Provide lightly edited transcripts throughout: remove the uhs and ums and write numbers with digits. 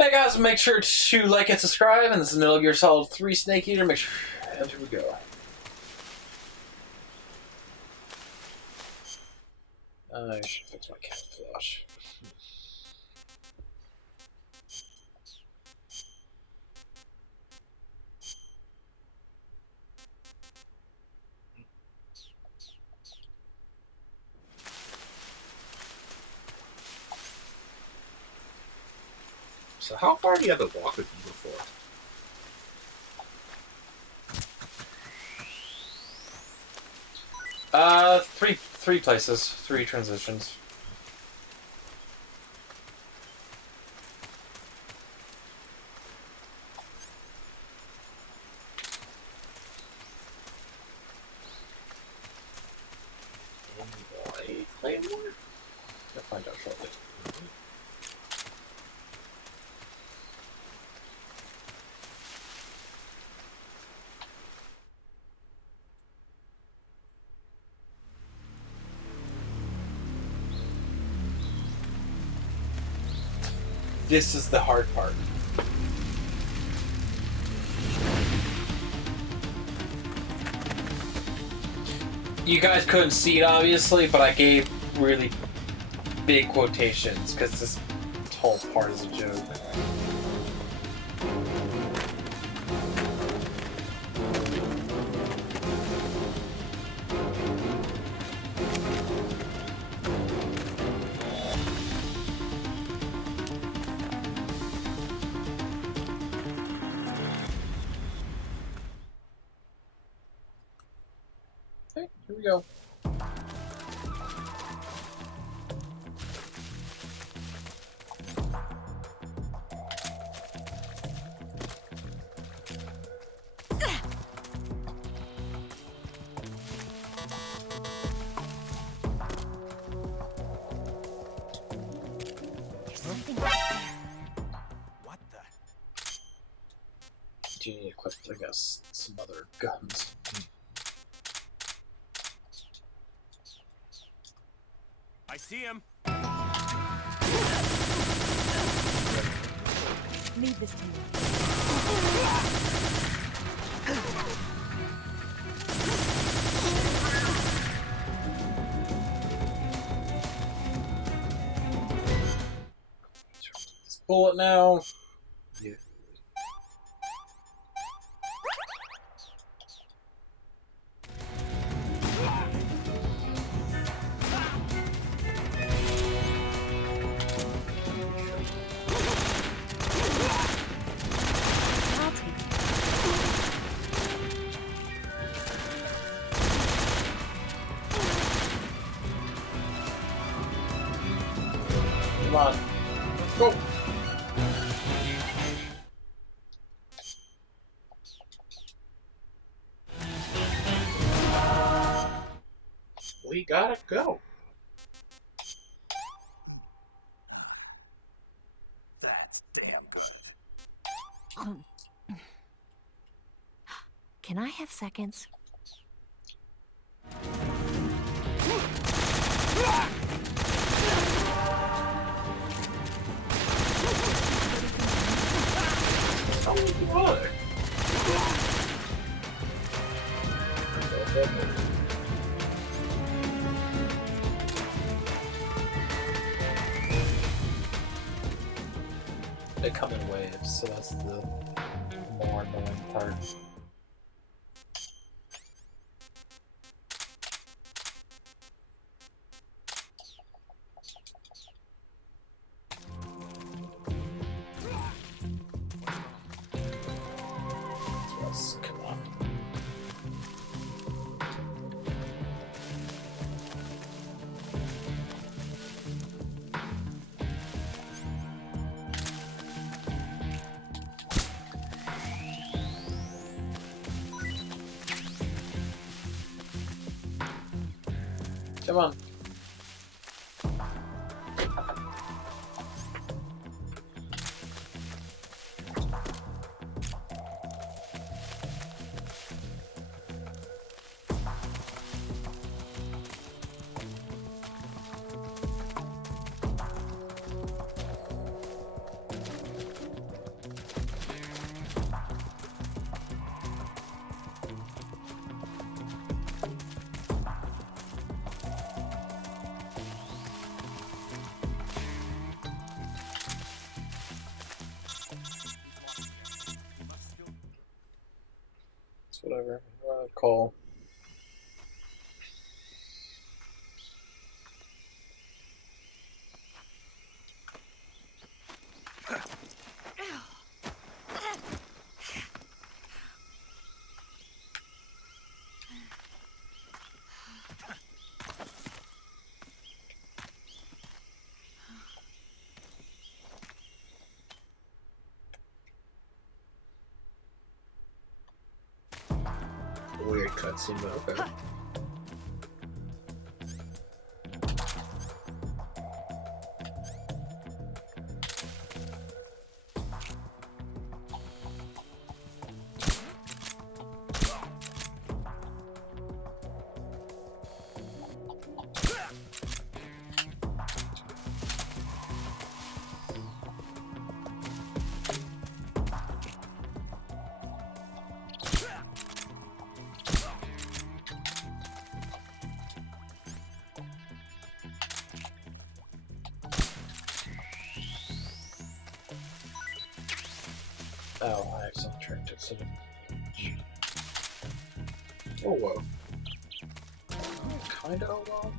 Hey guys, make sure to like and subscribe. And this is Metal Gear Solid 3 Snake Eater. Make sure. And here we go. I should fix my camouflage. So how far do you have to walk with you before? Three places, 3 transitions. Why play more? You'll find out shortly. This is the hard part. You guys couldn't see it, obviously, but I gave really big quotations, because this whole part is a joke. Okay, here we go. What the? Do you need to equip, I guess, some other guns? I see him. Leave this to me. This bullet now. Yeah. I'll take it. Come on. Go! We gotta go. That's damn good. Can I have seconds? How many people are there? They come in waves, so that's the more annoying part. Yes, come on. Come on. Cole. Weird cutscene, but okay. Oh, I accidentally tricked it, so... Oh, whoa. Kinda alone.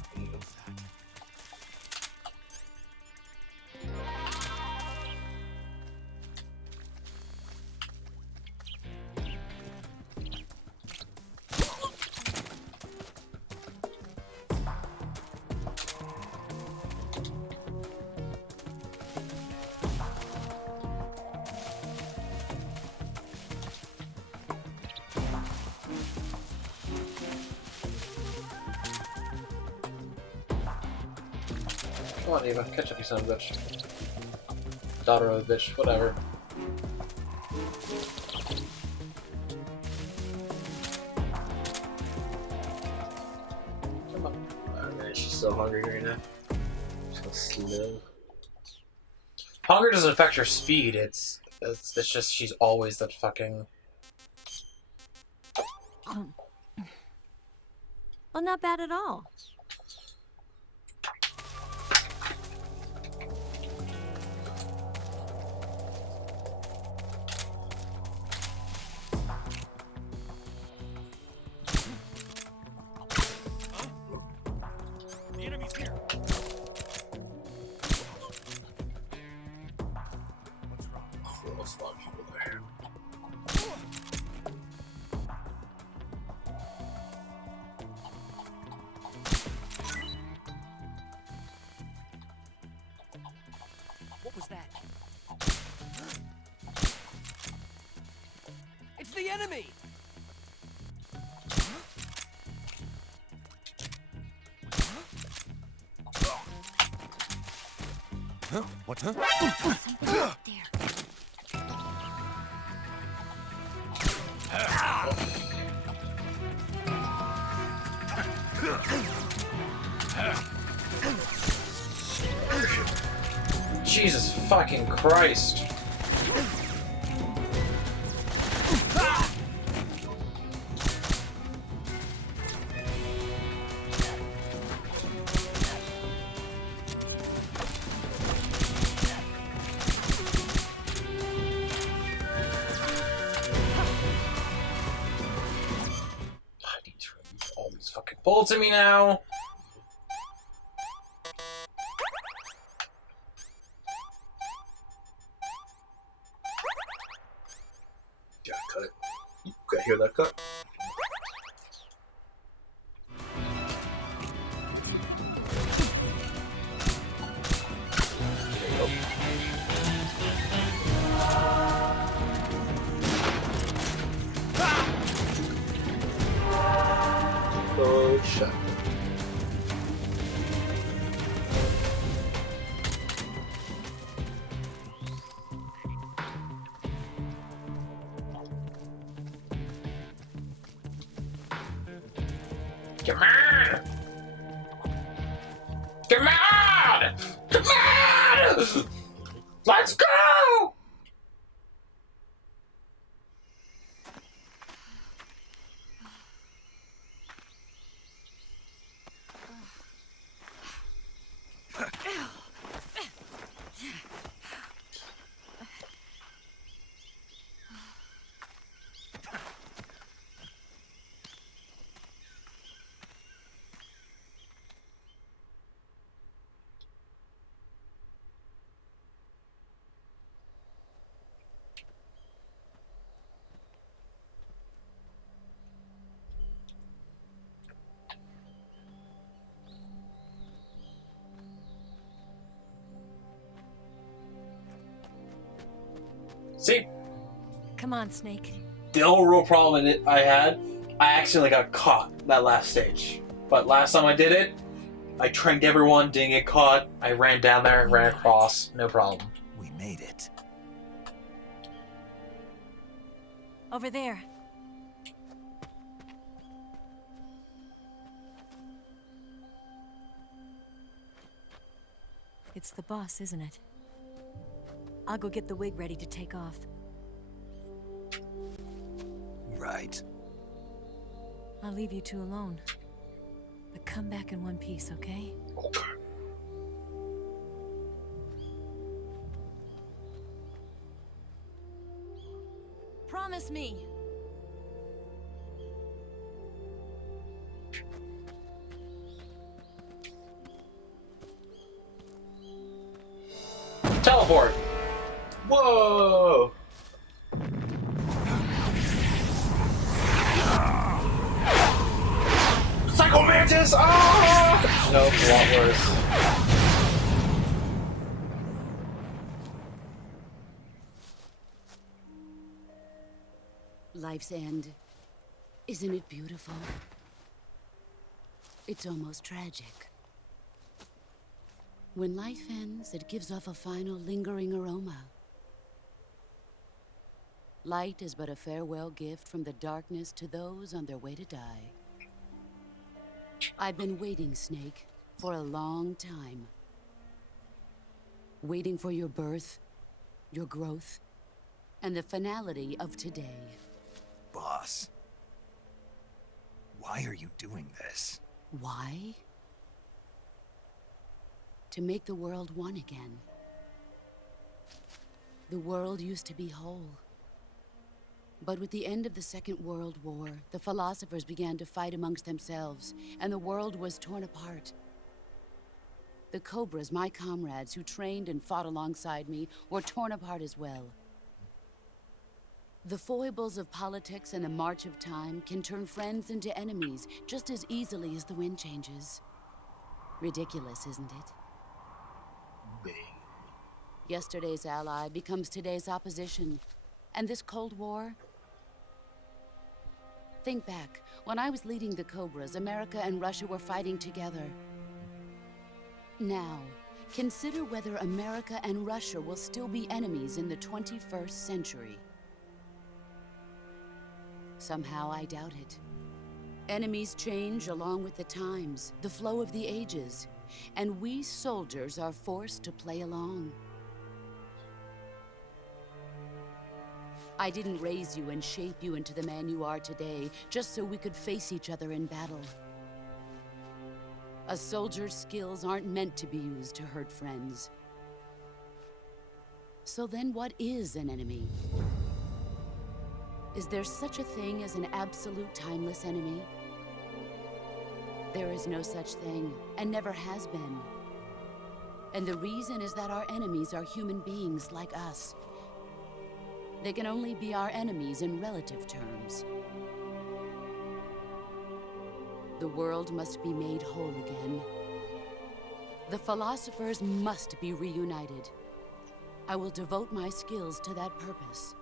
Come on, Eva, catch up, you son of a bitch. Daughter of a bitch, whatever. Come on. Oh man, she's so hungry right now. So slow. Hunger doesn't affect her speed, it's just she's always that fucking... Well, not bad at all. The enemy's here. What's wrong? Oh, there's a lot of people there. What was that? It's the enemy! Huh? What? Huh? Something up there. Jesus fucking Christ. I need to remove all these fucking bullets in me now. Gotta cut it. You gotta hear that cut? There you go. Oh, shit. Come on! Come on! Come on! Let's go! See, Come on, Snake. the only real problem I had, I accidentally got caught that last stage. But last time I did it, I trained everyone, didn't get caught. I ran down there, ran across, no problem. We made it. Over there. It's the boss, isn't it? I'll go get the wig ready to take off. Right. I'll leave you two alone. But come back in one piece, okay? Okay. Promise me. Teleport! Whoa! Psycho Mantis! Ah! Nope, a lot worse. Life's end. Isn't it beautiful? It's almost tragic. When life ends, it gives off a final lingering aroma. Light is but a farewell gift from the darkness to those on their way to die. I've been waiting, Snake, for a long time. Waiting for your birth, your growth, and the finality of today. Boss. Why are you doing this? Why? To make the world one again. The world used to be whole. But with the end of the Second World War, the philosophers began to fight amongst themselves, and the world was torn apart. The Cobras, my comrades who trained and fought alongside me, were torn apart as well. The foibles of politics and the march of time can turn friends into enemies just as easily as the wind changes. Ridiculous, isn't it? Yesterday's ally becomes today's opposition. And this Cold War? Think back. When I was leading the Cobras, America and Russia were fighting together. Now, consider whether America and Russia will still be enemies in the 21st century. Somehow I doubt it. Enemies change along with the times, the flow of the ages, and we soldiers are forced to play along. I didn't raise you and shape you into the man you are today just so we could face each other in battle. A soldier's skills aren't meant to be used to hurt friends. So then what is an enemy? Is there such a thing as an absolute timeless enemy? There is no such thing, and never has been. And the reason is that our enemies are human beings like us. They can only be our enemies in relative terms. The world must be made whole again. The philosophers must be reunited. I will devote my skills to that purpose.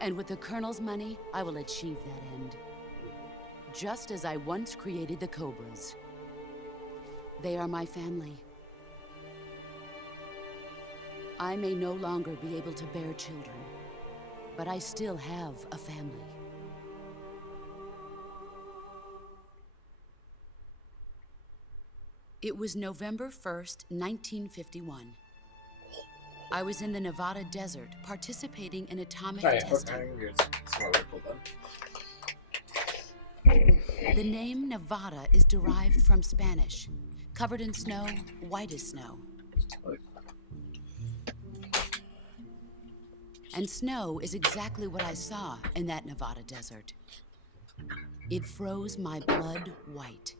And with the Colonel's money, I will achieve that end. Just as I once created the Cobras. They are my family. I may no longer be able to bear children, but I still have a family. It was November 1st, 1951. I was in the Nevada desert participating in atomic testing. The name Nevada is derived from Spanish. Covered in snow, white as snow. And snow is exactly what I saw in that Nevada desert. It froze my blood white.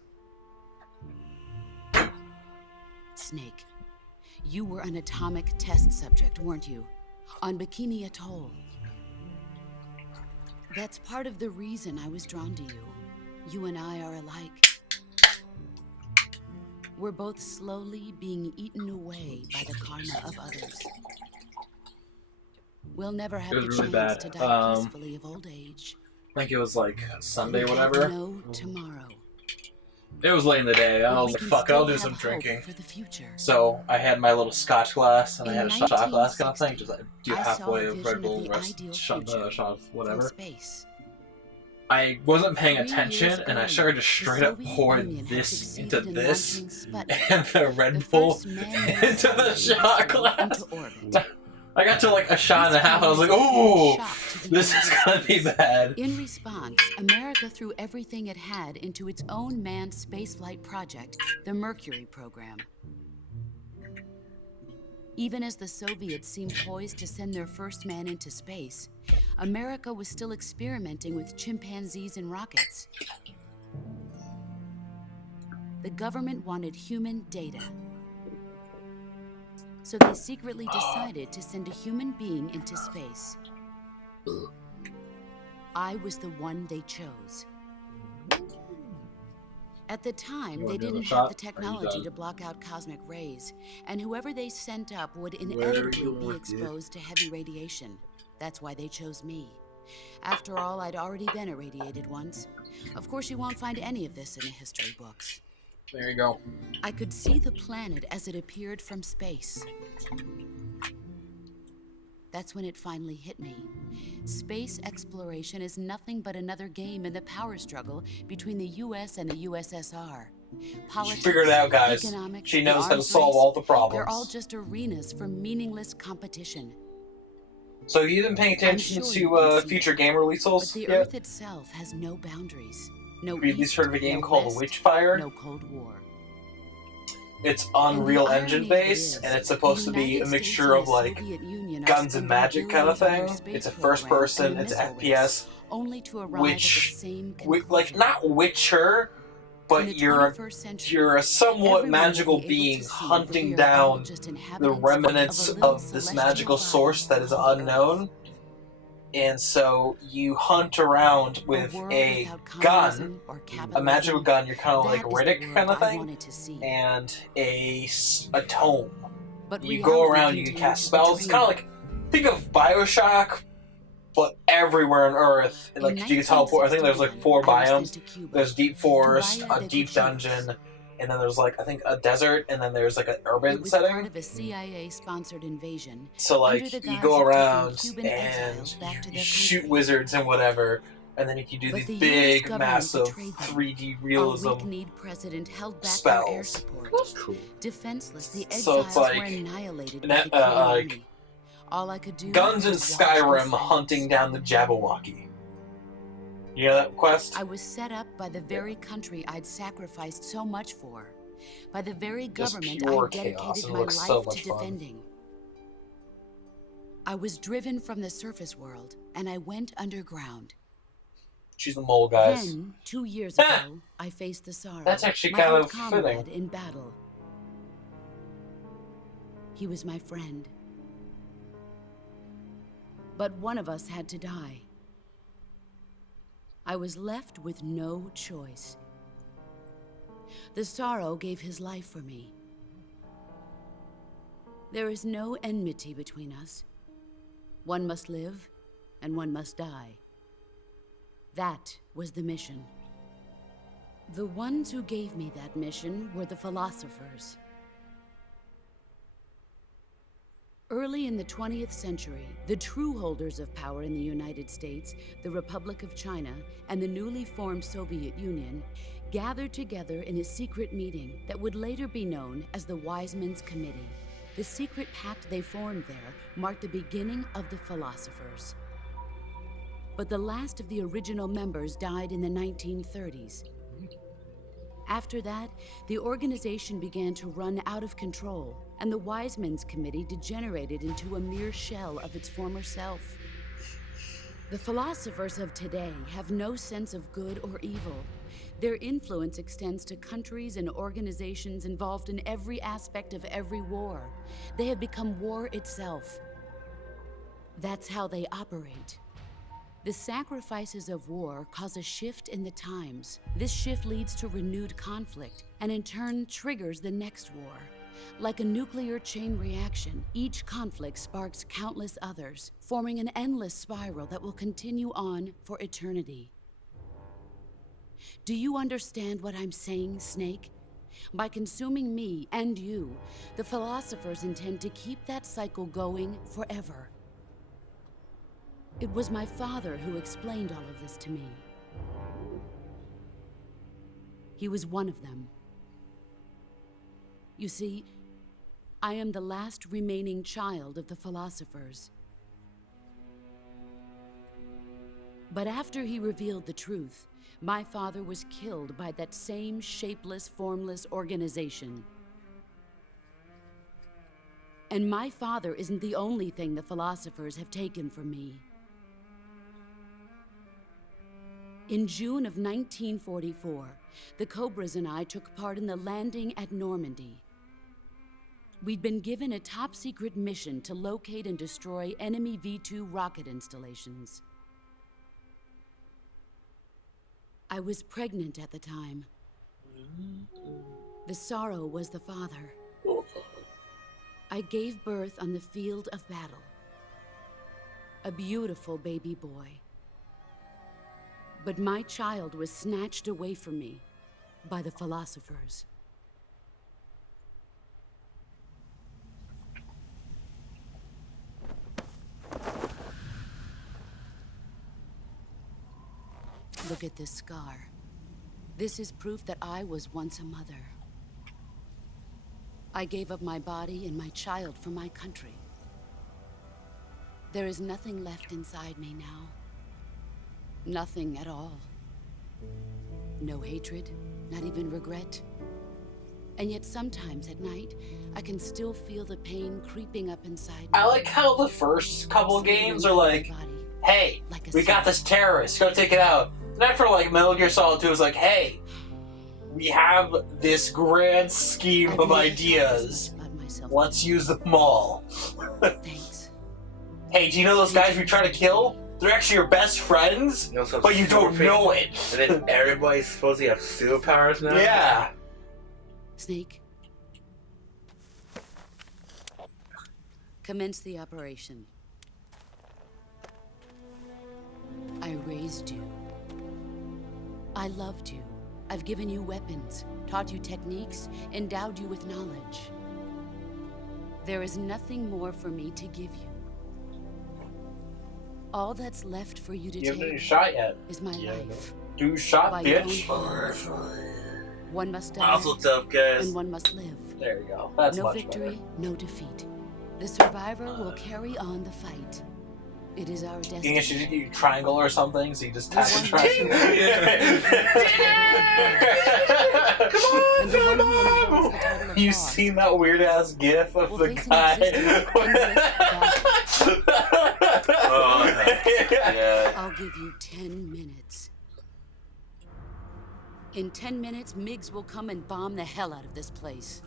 Snake, you were an atomic test subject, weren't you? On Bikini Atoll. That's part of the reason I was drawn to you. You and I are alike. We're both slowly being eaten away by the karma of others. We'll never have It was the really chance bad. to die peacefully of old age. I think it was like Sunday or We have whatever. no tomorrow. It was late in the day. I But was we like, can fuck, still I'll do have some hope drinking. for the future. So I had my little scotch glass, and I In had a shot glass kind of thing. 1960, Just like, do I saw halfway a of vision Red Bull, of the rest ideal shot, future shot of from whatever. space. I wasn't paying 3 attention, years and I earlier, started to the straight up Soviet pour Union had this into succeeded in this, launching Sputnik, and the the Red Bull first man-made into the satellite shot into glass. orbit. I got to like a shot and a This half. I was came like, as a ooh, huge shock to the this is United gonna be States. bad. In response, America threw everything it had into its own manned spaceflight project, the Mercury program. Even as the Soviets seemed poised to send their first man into space, America was still experimenting with chimpanzees and rockets. The government wanted human data. So they secretly decided to send a human being into space. I was the one they chose. At the time, You they want another didn't have shot? the Are you technology done? to block out cosmic rays, and whoever they sent up would Where inevitably you be want, exposed to heavy radiation. That's why they chose me. After all, I'd already been irradiated once. Of course, you won't find any of this in the history books. There you go. I could see the planet as it appeared from space. That's when it finally hit me. Space exploration is nothing but another game in the power struggle between the US and the USSR. Politics, She figured it out, guys. economics, She the knows how to arms solve race, all the problems. They're all just arenas for meaningless competition. So you've been paying attention sure you can to see future that. game But releases the yet? Earth itself has no boundaries. No Have you at least east, heard of a game no called west, Witchfire? no Cold War. It's Unreal And the Engine irony of it based, is, and it's supposed to the be a United mixture States and of the like Soviet Union are guns and spending magic kind of billions on thing. their It's a space first program person, and it's missile FPS, race, only to arrive which, at the same like conclusion. not Witcher, In but the you're 21st century, a somewhat everyone will magical be able being to see that hunting we are down all just the inhabitants remnants of a little of this celestial magical body source that is called unknown. Earth. And so you hunt around with world a without gun, communism or a magical capitalism, gun. You're kind of like that is the Riddick world kind of I thing, wanted to see. and a tome. But You go reality around, you can continued cast to spells. It's kind of betray me. like, think of Bioshock, but everywhere on Earth. In Like you can teleport. I think there's like 4 1961, I was biomes. sent to Cuba. There's deep forest, Valle a de deep Cuchillos. dungeon, and then there's like I think a desert, and then there's like an It urban was setting. part of a CIA-sponsored invasion. So like under the you guise go of taking around Cuban and exiles back to you their shoot country. wizards and whatever, and then you can do But these the US big, government massive betrayed them. 3D Our realism. weak-kneed president held back our air spells. support. That's cool. Defenseless, the So exiles it's like were annihilated by net- the Korean like army. All I could do Guns in was watch Skyrim in silence. hunting down the Jabberwocky. You know that quest? I was set up by the very country I'd sacrificed so much for, by the very Just government pure I chaos, dedicated and it my looks life so to much fun. defending. I was driven from the surface world, and I went underground. She's the mole, guys. Then, 2 years Ah! ago, I faced the sorrow. That's actually my kind old of comrade fitting. in battle. He was my friend. But one of us had to die. I was left with no choice. The sorrow gave his life for me. There is no enmity between us. One must live, and one must die. That was the mission. The ones who gave me that mission were the philosophers. Early in the 20th century, the true holders of power in the United States, the Republic of China, and the newly formed Soviet Union gathered together in a secret meeting that would later be known as the Wise Men's Committee. The secret pact they formed there marked the beginning of the philosophers. But the last of the original members died in the 1930s. After that, the organization began to run out of control, and the Wise Men's Committee degenerated into a mere shell of its former self. The philosophers of today have no sense of good or evil. Their influence extends to countries and organizations involved in every aspect of every war. They have become war itself. That's how they operate. The sacrifices of war cause a shift in the times. This shift leads to renewed conflict, and in turn triggers the next war. Like a nuclear chain reaction, each conflict sparks countless others, forming an endless spiral that will continue on for eternity. Do you understand what I'm saying, Snake? By consuming me and you, the philosophers intend to keep that cycle going forever. It was my father who explained all of this to me. He was one of them. You see, I am the last remaining child of the philosophers. But after he revealed the truth, my father was killed by that same shapeless, formless organization. And my father isn't the only thing the philosophers have taken from me. In June of 1944, the Cobras and I took part in the landing at Normandy. We'd been given a top-secret mission to locate and destroy enemy V-2 rocket installations. I was pregnant at the time. The sorrow was the father. I gave birth on the field of battle. A beautiful baby boy. But my child was snatched away from me by the philosophers. Look at this scar. This is proof that I was once a mother. I gave up my body and my child for my country. There is nothing left inside me now. Nothing at all. No hatred, not even regret. And yet sometimes at night, I can still feel the pain creeping up inside me. I like how the first couple games are like, hey, we got this terrorist, go take it out. And after like Metal Gear Solid 2 is like, hey, we have this grand scheme of ideas. Let's use them all. Thanks. Hey, do you know those guys we try to kill? They're actually your best friends, but you don't know it. And then everybody's supposed to have superpowers now? Yeah. Snake. Commence the operation. I raised you. I loved you. I've given you weapons, taught you techniques, endowed you with knowledge. There is nothing more for me to give you. All that's left for you to You haven't done your take shot yet. is my life. Do your shot, By your bitch. own One must die, Also tough, guys. and one must live. There you go. That's No much victory, no defeat. The survivor will carry on the fight. It is our better. You destiny. think I should do triangle or something, so you just tap One the triangle. And the one who holds the title of You boss seen that weird ass gif of will the face an guy? existence of endless battle. Oh, yeah. I'll give you 10 minutes. In 10 minutes, MiGs will come and bomb the hell out of this place.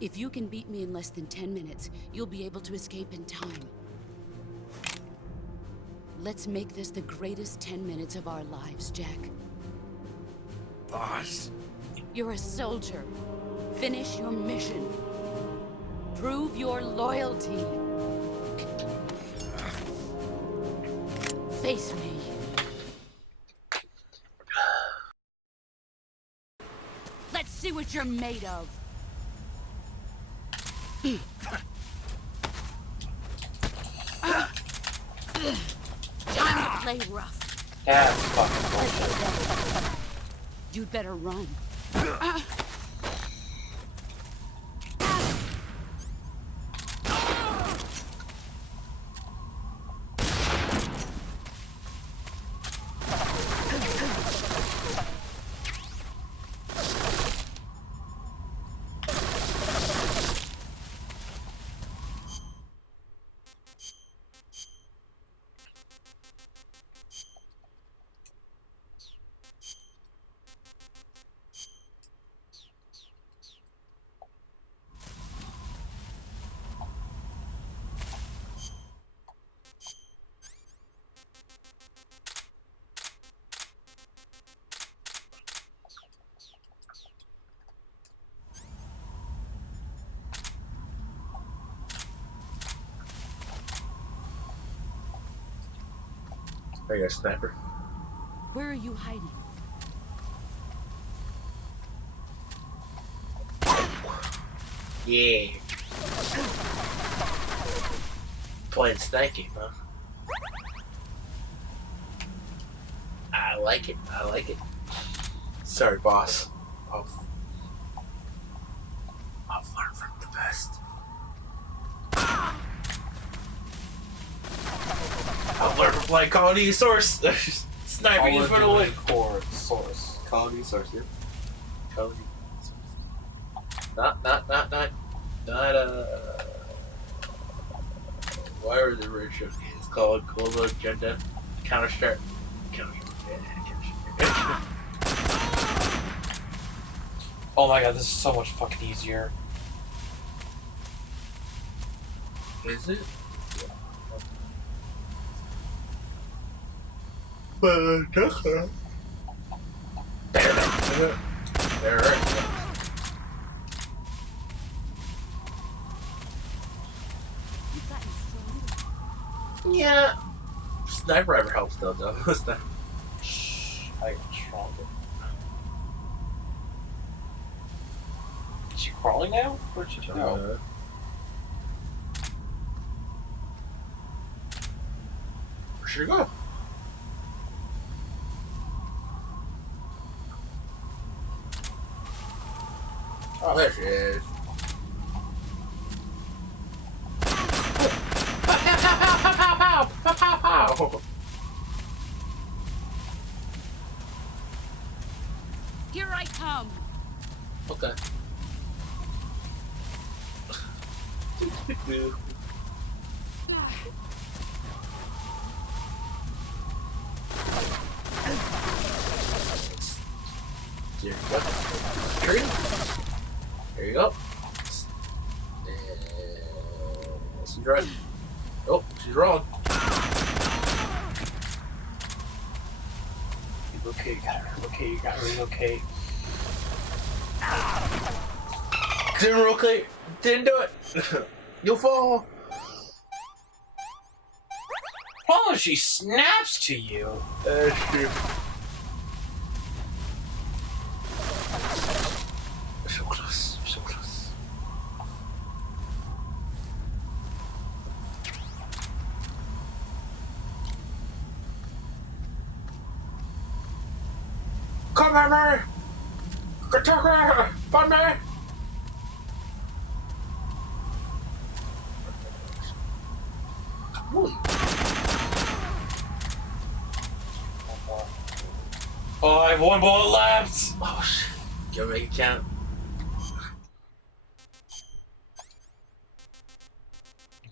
If you can beat me in less than 10 minutes, you'll be able to escape in time. Let's make this the greatest 10 minutes of our lives, Jack. Boss. You're a soldier. Finish your mission. Prove your loyalty. Face me. Let's see what you're made of. Time to play rough. Yeah, it's fucking bullshit. You'd better run. I got a sniper. Where are you hiding? Yeah. Playing sniping, huh? I like it. I like it. Sorry, boss. I've learned from the best. I've learned from playing Call of Duty Source. Sniping is for the win. Core source. Call of Duty Source, yeah. Call of Duty Source. Not whatever the original is called, Global Agenda, Counter-Strike. Oh my god, this is so much fucking easier. Is it? There. You've gotten stronger. Yeah. Sniper ever helps though. Shh, I got stronger. Is she crawling now? Where'd she go? Where should I go? Oh, there she is. Here I come. Okay. There you go. Tree. There you go. And she's right. Oh, she's wrong. Okay, you gotta relocate, you gotta relocate. Didn't relocate. Didn't do it. You'll fall. Oh, she snaps to you. That's true. We're so close. We're so close. Come at me! Attack me! Find me! Oh, I have one bullet left. Oh shit. Gotta make it count.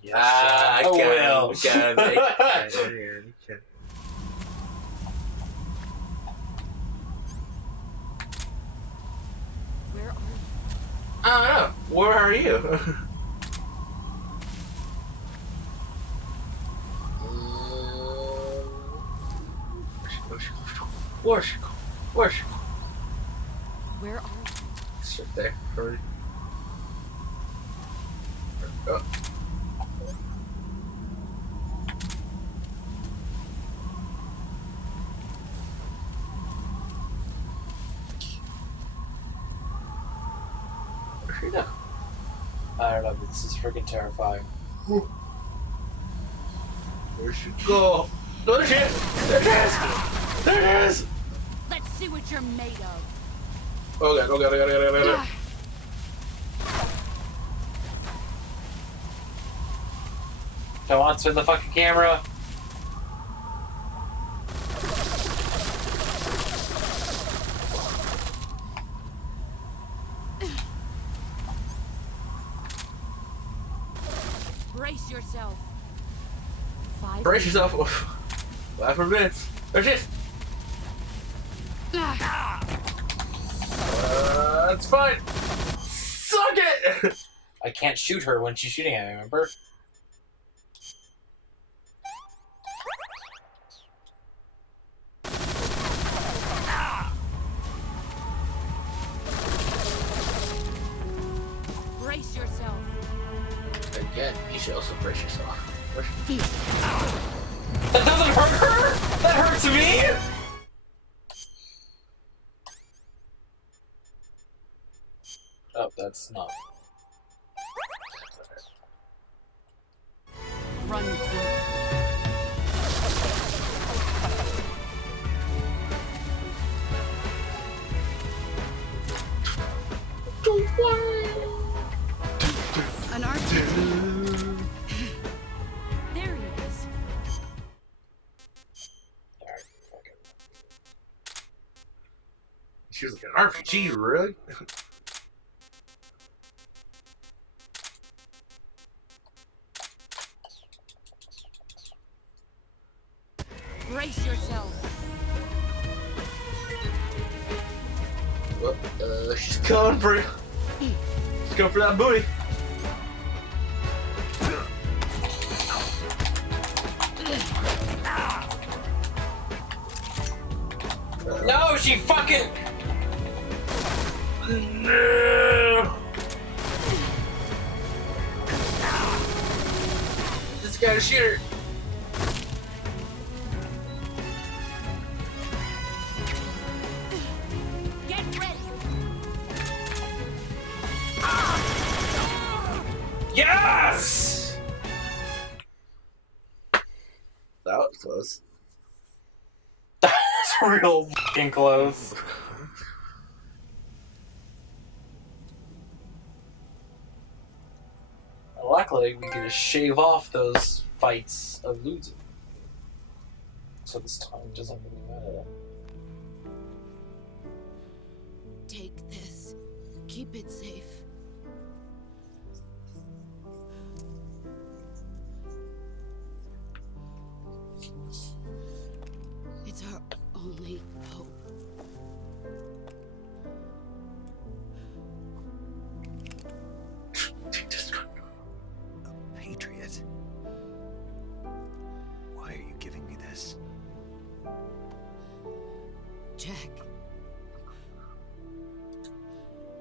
Yes, I I will. Gotta make it count. Where are you? I don't know. Where are you? Where's she go? Where's she go? Where are you? It's right there. Hurry. There we go. Where's she go? I don't know, but this is freaking terrifying. Where'd she go? No, there she is! There she is! There it is! Let's see what you're made of. Oh god, oh god, oh god, oh god, oh god. Come on, spin the fucking camera. Brace yourself. Brace yourself. Laugh for minutes. There she is. That's fine. Suck it! I can't shoot her when she's shooting at me, remember? Brace yourself. Again, you should also brace yourself. That doesn't hurt her! That hurts me! Oh, that's not. Run quick. An RPG. There he is. Alright, fuck it. She was like, an RPG, really? Brace yourself. Well, she's going for that booty. No, she fucking. No. Just gotta shoot her. Get ready. Yes! That was close. That's real fucking close. Luckily, we can just shave off those fights of losing. So this time doesn't really matter. Take this. Keep it safe. It's our only hope. A patriot. Why are you giving me this? Jack.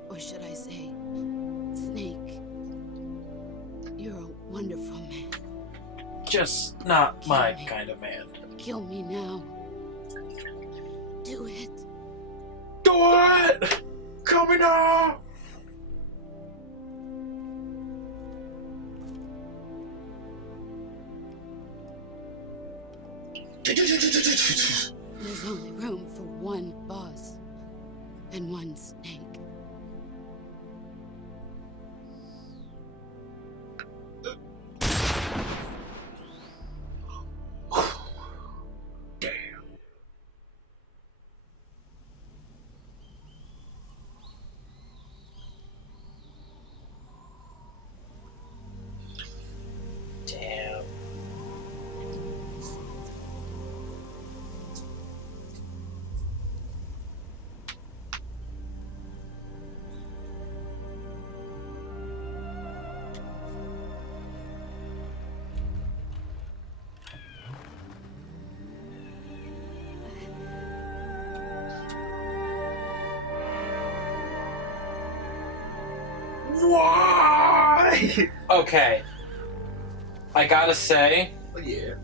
Or should I say, Snake. You're a wonderful man. Just not my kind of man. Kill me now. Do it. Do it! Coming up! There's only room for one boss and one snake. Damn. Damn. Why? Okay. I gotta say, Yeah.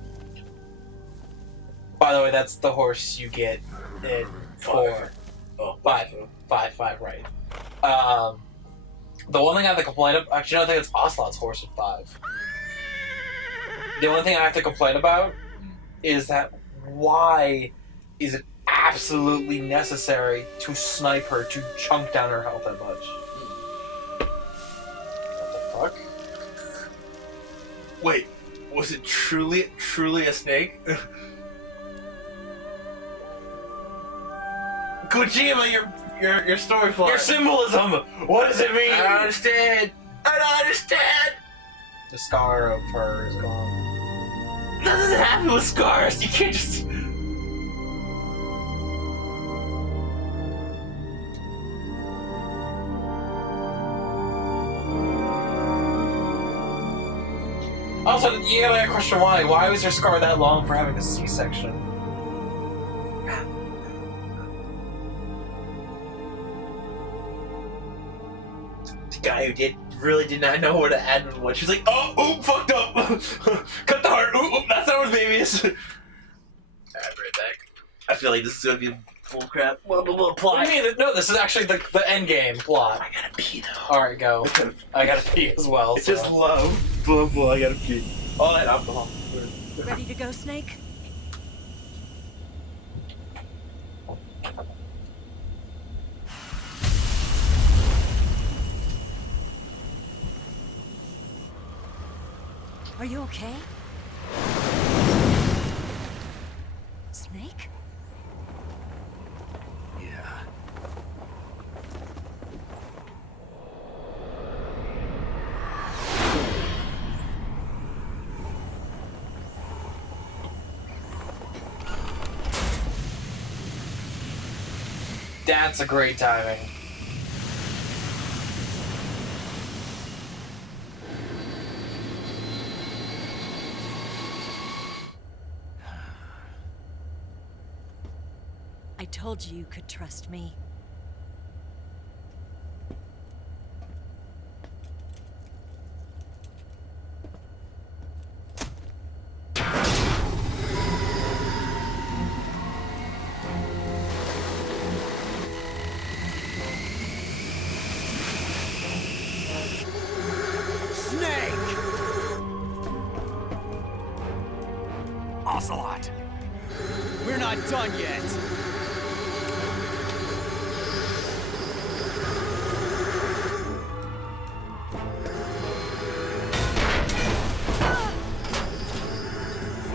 by the way, that's the horse you get in 4. Oh, 5, right. The one thing I have to complain about, actually, no, I think it's Ocelot's horse in 5. The only thing I have to complain about is that why is it absolutely necessary to snipe her to chunk down her health that much? What the fuck? Wait, was it truly a snake? Kojima, your story flaw. Your symbolism! What does it mean? I don't understand. I don't understand. The scar of her is gone. That doesn't happen with scars. You can't just. Also, you gotta question why. Why was your scar that long for having a C-section? The guy who really did not know where to add and what. She's like, oh, fucked up. Cut the heart. Ooh, that's not what baby is. Alright, right back. I feel like this is gonna be full crap. Blah, blah, blah, What plot. do you mean? No, this is actually the end game plot. I gotta pee though. Alright, go. I gotta pee as well. It's So. just love. Blah, blah, I gotta pee. All that alcohol. Ready to go, Snake? Are you okay? Snake? Yeah. That's a great timing. I told you you could trust me. Snake! Ocelot! We're not done yet.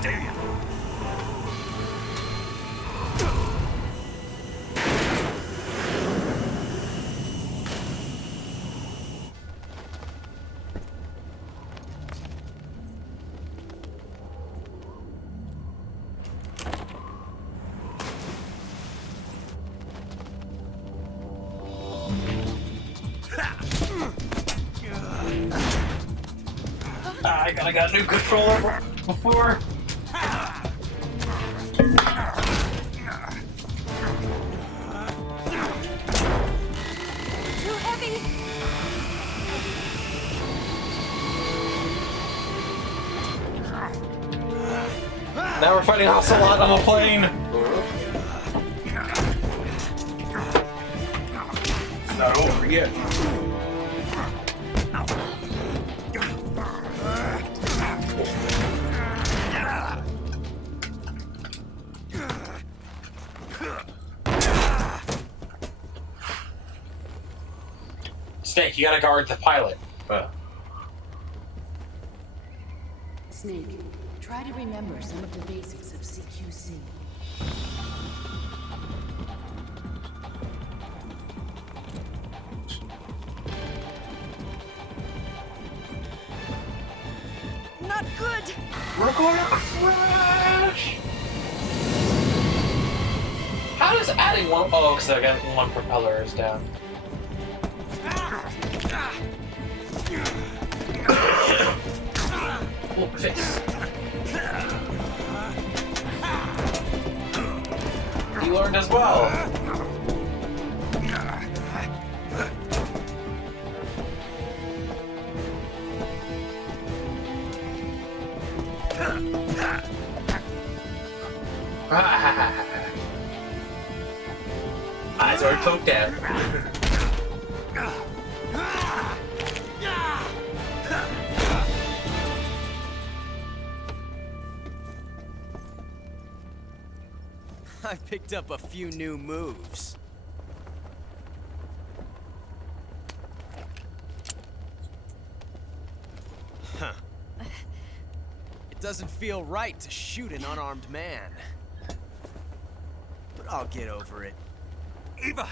Damn! I got a new controller before. Too heavy! Now we're fighting Ocelot on a plane. It's not over yet. Snake, you gotta guard the pilot. Snake, try to remember some of the basics of CQC. Not good! We're going to crash! How does adding one... Oh, because I got one propeller is down. Oh, my face. You learned as well. Eyes already poked out. I picked up a few new moves. Huh. It doesn't feel right to shoot an unarmed man. But I'll get over it. Eva!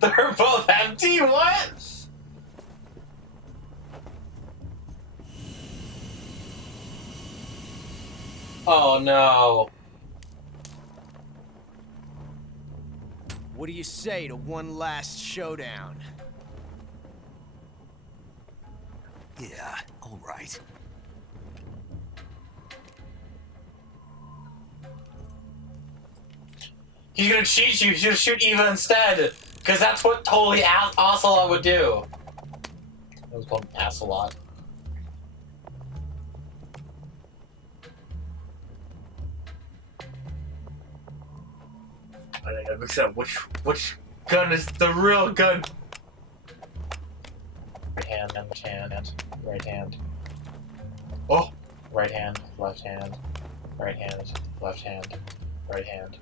They're both empty? What? Oh no. What do you say to one last showdown? Yeah, all right. He's gonna cheat you. He's gonna shoot Eva instead. Because that's what totally Ocelot would do. That was called Ocelot. I gotta mix up which gun is the real gun. Right hand, left hand, right hand. Oh, Right hand, left hand, right hand, left hand, right hand,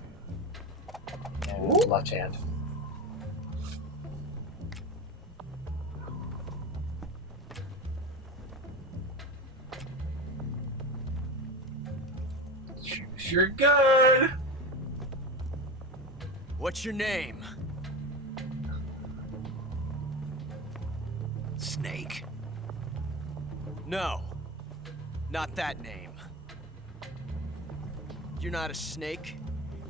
and Ooh. left hand. choose your gun. What's your name? Snake. No. Not that name. You're not a snake,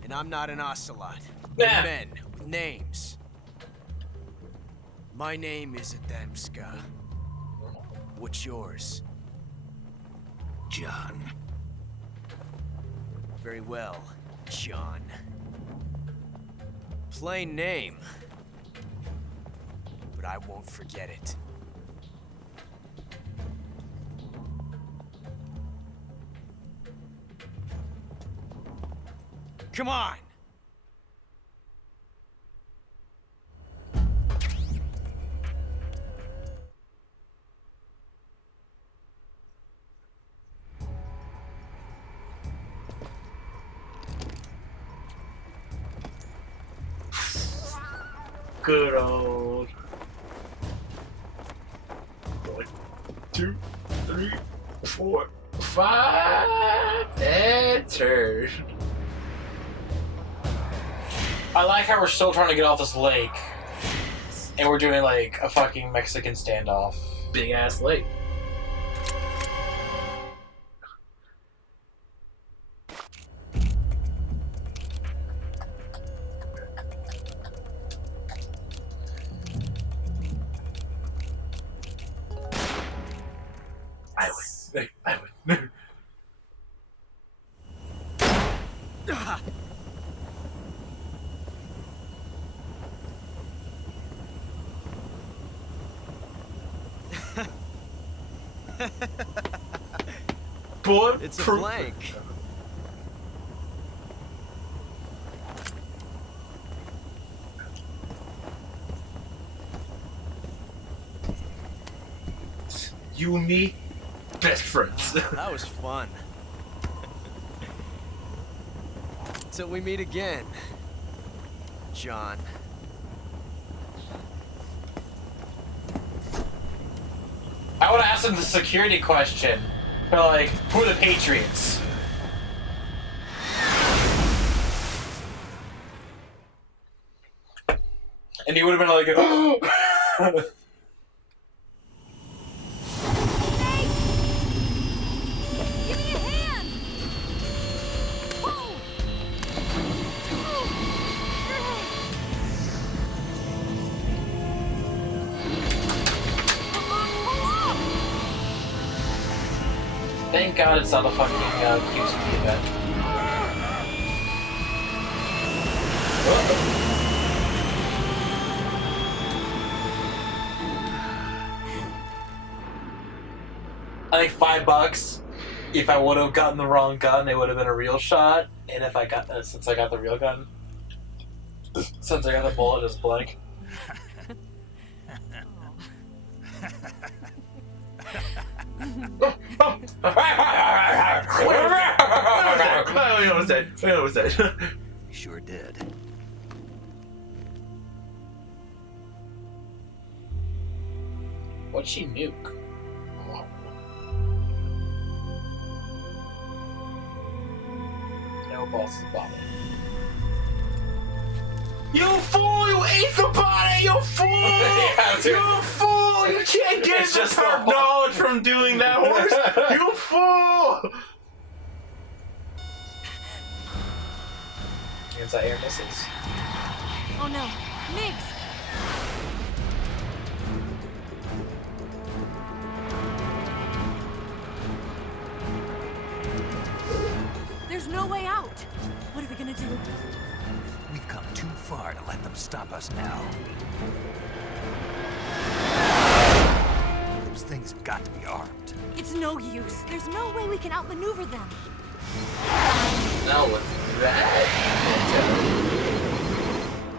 and I'm not an ocelot. We're Nah. men with names. My name is Adamska. What's yours? John. Very well, John. Plain name. But I won't forget it. Come on! Good old. 1, 2, 3, 4, 5, and turn. I like how we're still trying to get off this lake. And we're doing like a fucking Mexican standoff. Big ass lake. I win. I win. Boy, It's a blank. You and me, best friends. That was fun. Till we meet again, John. I would ask him the security question. But like, who are the Patriots? And he would have been like, oh! Give me a hand! Whoa! Thank God it's not a fucking QCT event. I think $5. If I would have gotten the wrong gun, it would have been a real shot. And if I got since I got the real gun, since I got the bullet, it's blank. We almost died. We almost died. You sure did. What'd she nuke? No boss's body. You fool! You ate the body! You fool! Yeah, dude. You fool! You can't get It's the just the herb whole- knowledge from doing that horse! You fool! Anti-air missiles. Oh no, Migs! There's There's no way out. What are we gonna do? We've come too far to let them stop us now. Those things have got to be armed. It's no use. There's no way we can outmaneuver them. Now with that,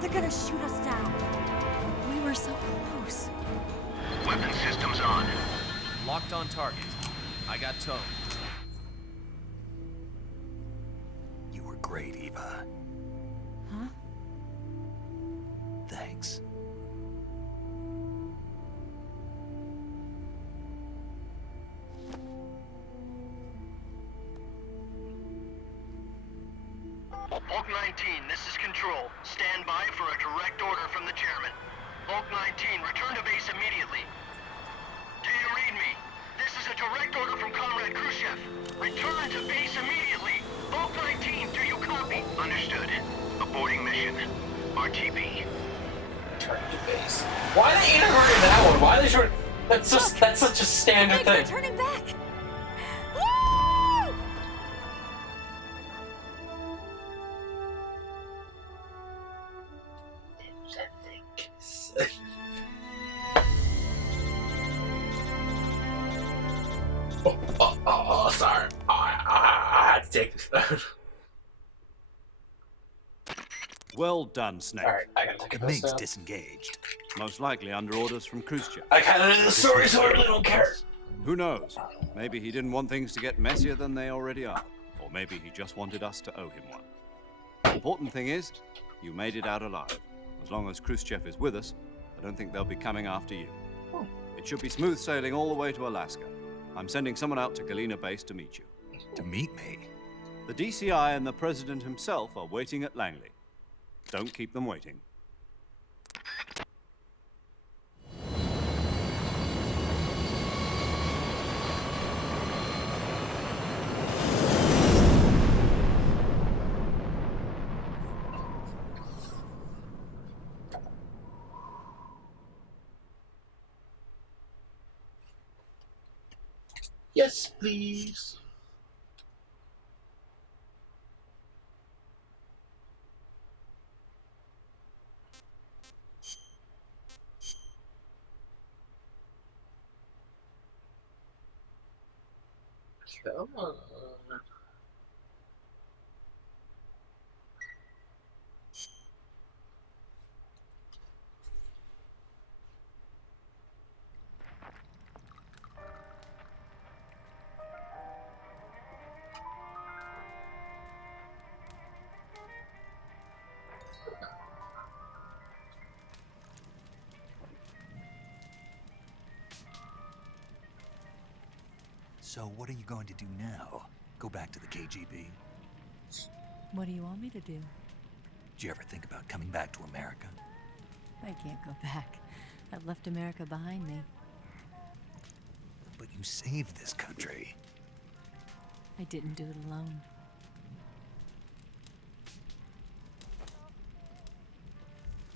They're gonna shoot us down. We were so close. Weapon systems on. Locked on target. I got towed. You were great, Eva. Huh? Thanks. Hulk 19, this is Control. Stand by for a direct order from the chairman. Hulk 19, return to base immediately. Do you read me? This is a direct order from Comrade Khrushchev. Return to base immediately. Hulk 19, do you copy? Understood. Aborting mission. RTB. turn to base. Why are they integrating that one? Why are they short? That's such a standard They're thing. turning back. Woo! Oh, sorry. I had to take this. Well done, Snake. Alright, I gotta take this Mig's down. disengaged. Most likely under orders from Khrushchev. I kinda knew the story, so I really don't care. Who knows? Maybe he didn't want things to get messier than they already are. Or maybe he just wanted us to owe him one. The important thing is, you made it out alive. As long as Khrushchev is with us, I don't think they'll be coming after you. It should be smooth sailing all the way to Alaska. I'm sending someone out to Galena Base to meet you. To meet me? The DCI and the President himself are waiting at Langley. Don't keep them waiting. Yes, please. Come on. So what are you going to do now? Go back to the KGB? What do you want me to do? Did you ever think about coming back to America? I can't go back. I've left America behind me. But you saved this country. I didn't do it alone.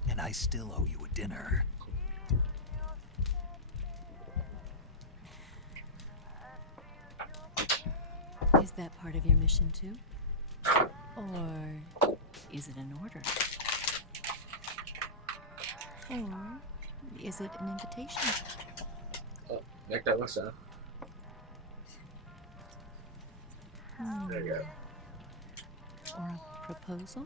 And I still owe you a dinner. Is that part of your mission too? Or is it an order? Or is it an invitation? Oh, make that one sound. There you go. Or a proposal?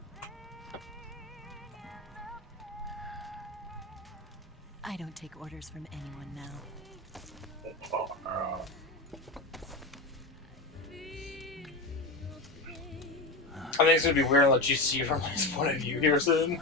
I don't take orders from anyone now. I think it's gonna be weird to let you see from his point of view here soon.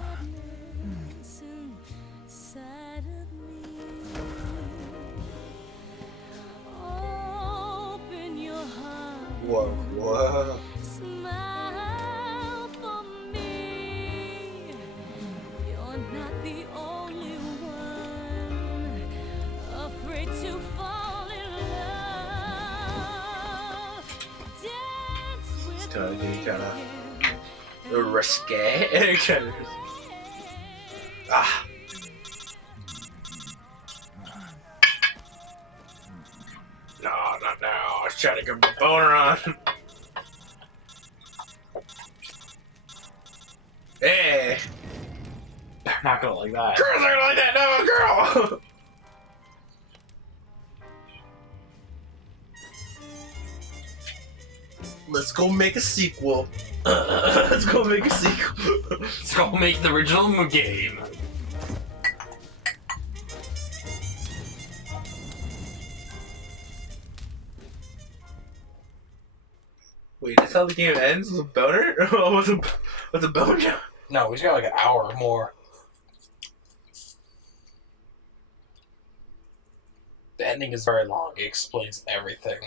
Whoa, whoa. Smile for me. You're not the only one afraid to fall in love. Dance with It's gonna be kind of risque. Ah. No, not now. I was trying to get my boner on. Not gonna like that. Girls are like that, no, girl! Let's go make a sequel. Let's go make a sequel. Let's go make the original game. Wait, that's how the game ends? With a boner? With a boner? No, we just got like an hour or more. The ending is very long. It explains everything.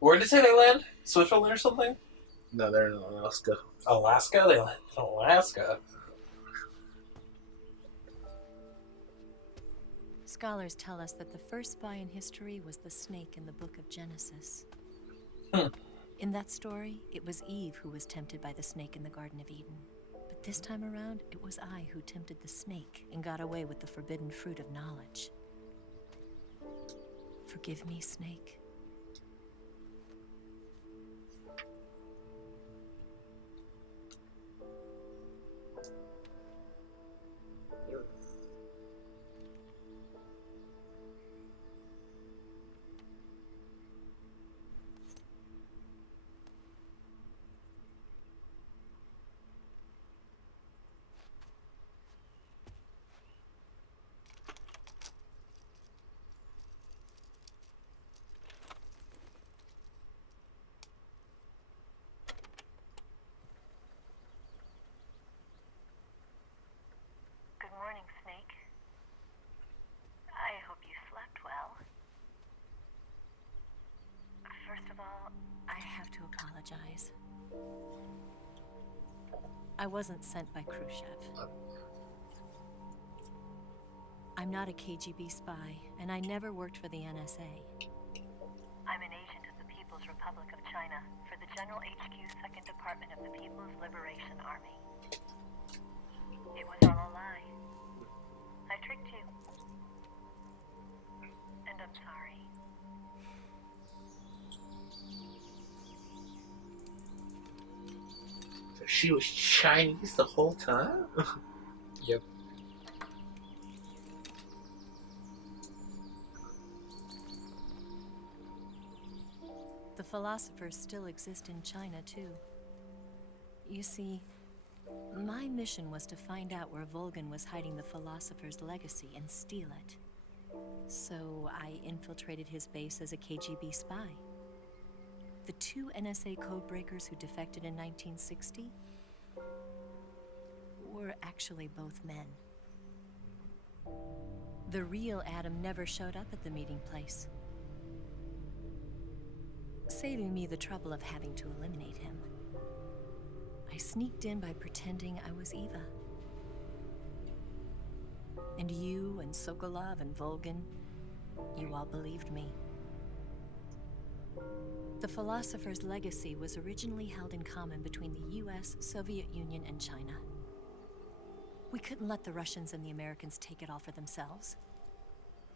Where did they say they land? Switzerland or something? No, they're in Alaska. Alaska? They land in Alaska. Scholars tell us that the first spy in history was the snake in the book of Genesis. In that story, it was Eve who was tempted by the snake in the Garden of Eden. But this time around, it was I who tempted the snake and got away with the forbidden fruit of knowledge. Forgive me, snake. Good morning, Snake. I hope you slept well. First of all, I have to apologize. I wasn't sent by Khrushchev. I'm not a KGB spy, and I never worked for the NSA. I'm an agent of the People's Republic of China for the General HQ 2nd Department of the People's Liberation Army. It was all a lie. I tricked you. And I'm sorry. So she was Chinese the whole time? Yep. The philosophers still exist in China, too. You see, my mission was to find out where Volgan was hiding the philosopher's legacy and steal it. So I infiltrated his base as a KGB spy. The two NSA codebreakers who defected in 1960 were actually both men. The real Adam never showed up at the meeting place, saving me the trouble of having to eliminate him. I sneaked in by pretending I was Eva. And you and Sokolov and Volgan, you all believed me. The philosopher's legacy was originally held in common between the US, Soviet Union, and China. We couldn't let the Russians and the Americans take it all for themselves.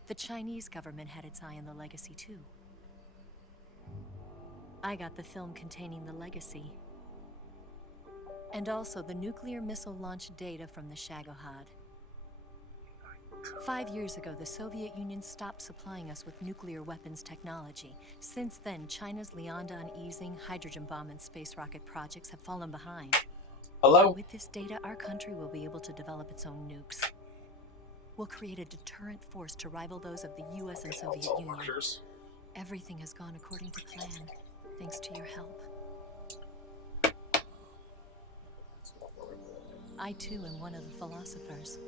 The Chinese government had its eye on the legacy, too. I got the film containing the legacy, and also the nuclear missile launch data from the Shagohod. 5 years ago, the Soviet Union stopped supplying us with nuclear weapons technology. Since then, China's Liaodong easing, hydrogen bomb, and space rocket projects have fallen behind. Hello? With this data, our country will be able to develop its own nukes. We'll create a deterrent force to rival those of the US and Soviet Union. Everything has gone according to plan, thanks to your help. I too am one of the philosophers.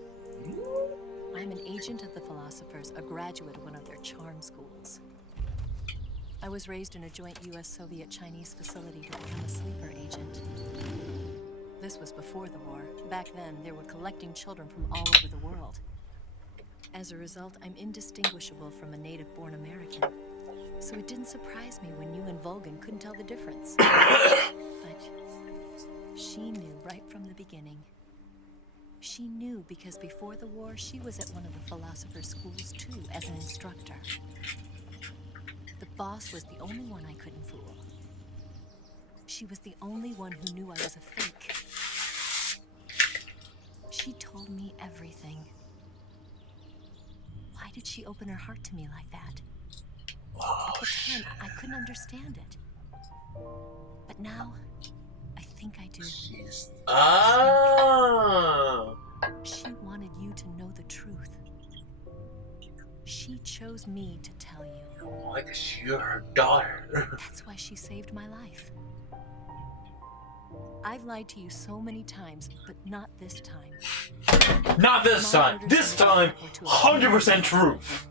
I'm an agent of the philosophers, a graduate of one of their charm schools. I was raised in a joint US-Soviet-Chinese facility to become a sleeper agent. This was before the war. Back then, they were collecting children from all over the world. As a result, I'm indistinguishable from a native-born American. So it didn't surprise me when you and Volgan couldn't tell the difference. But she knew right from the beginning. She knew because before the war, she was at one of the philosopher's schools too, as an instructor. The boss was the only one I couldn't fool. she was the only one who knew I was a fake. She told me everything. Why did she open her heart to me like that? At the time, I couldn't understand it. But now, I think I do. She wanted you to know the truth. She chose me to tell you. Why is you're her daughter? That's why she saved my life. I've lied to you so many times, but not this time. Not this time. This time, 100% truth.